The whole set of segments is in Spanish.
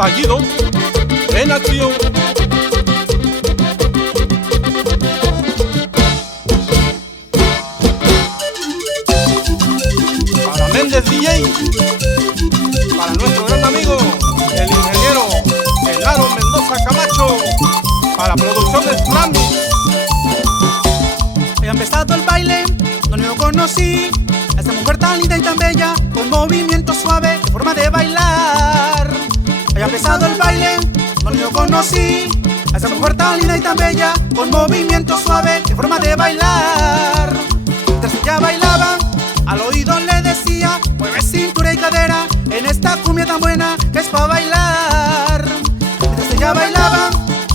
Estallido en acción. Para Méndez DJ, para nuestro gran amigo, el ingeniero Genaro Mendoza Camacho, para producción de Slam. Había empezado el baile, donde yo conocí a esa mujer tan linda y tan bella, con movimiento suave, de forma de bailar. Había empezado el baile, donde yo conocí a esa mujer tan linda y tan bella, con movimiento suave, de forma de bailar. Mientras ella bailaba, al oído le decía: mueve cintura y cadera en esta cumbia tan buena que es para bailar. Mientras ella bailaba,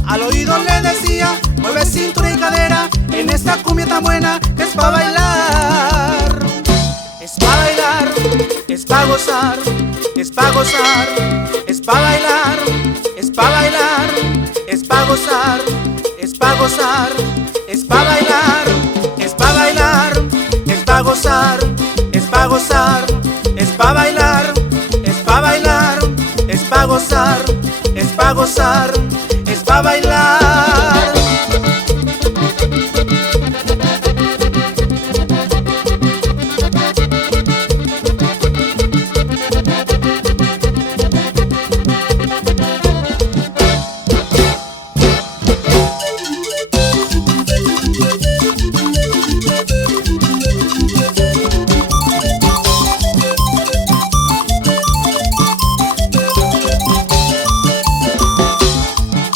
al oído le decía: mueve cintura y cadera en esta cumbia tan buena que es para bailar. Es para bailar, es para gozar, es para gozar, es para bailar, es para bailar, es para gozar, es para gozar, es para bailar, es para bailar, es para gozar, es para gozar, es para bailar, es para bailar, es para gozar, es para gozar, es para bailar.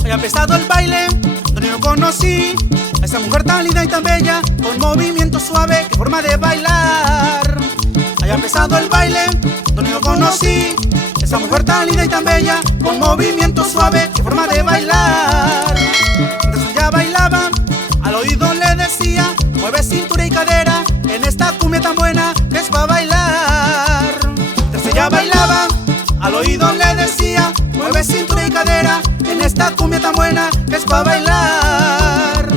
Había empezado el baile, donde yo conocí a esa mujer tan linda y tan bella, con movimiento suave, que forma de bailar. Había empezado el baile, donde yo conocí a esa mujer tan linda y tan bella, con movimiento suave, que forma de bailar. Mientras ella bailaba, al oído le decía: mueve cintura y cadera en esta cumbia tan buena que es para bailar. Mientras ella bailaba, al oído le decía: mueve cintura y cadera en esta cumbia tan buena que es para bailar.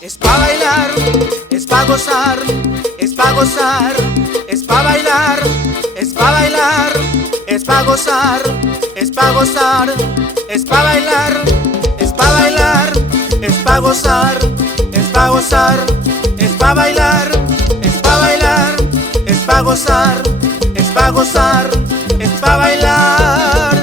Es para bailar, es para gozar, es para gozar, es para bailar, es para bailar, es para gozar, es para gozar, es para bailar, es para bailar, es para gozar, es para gozar, es para bailar, es para bailar, es para gozar, es para gozar, es para bailar.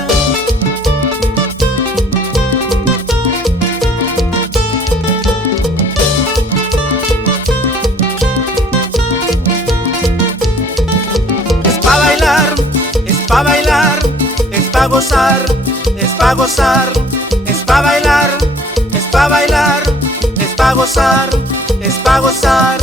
Es para bailar, es para bailar, es para gozar, es para gozar, es para bailar, es para bailar, es para gozar, es para gozar.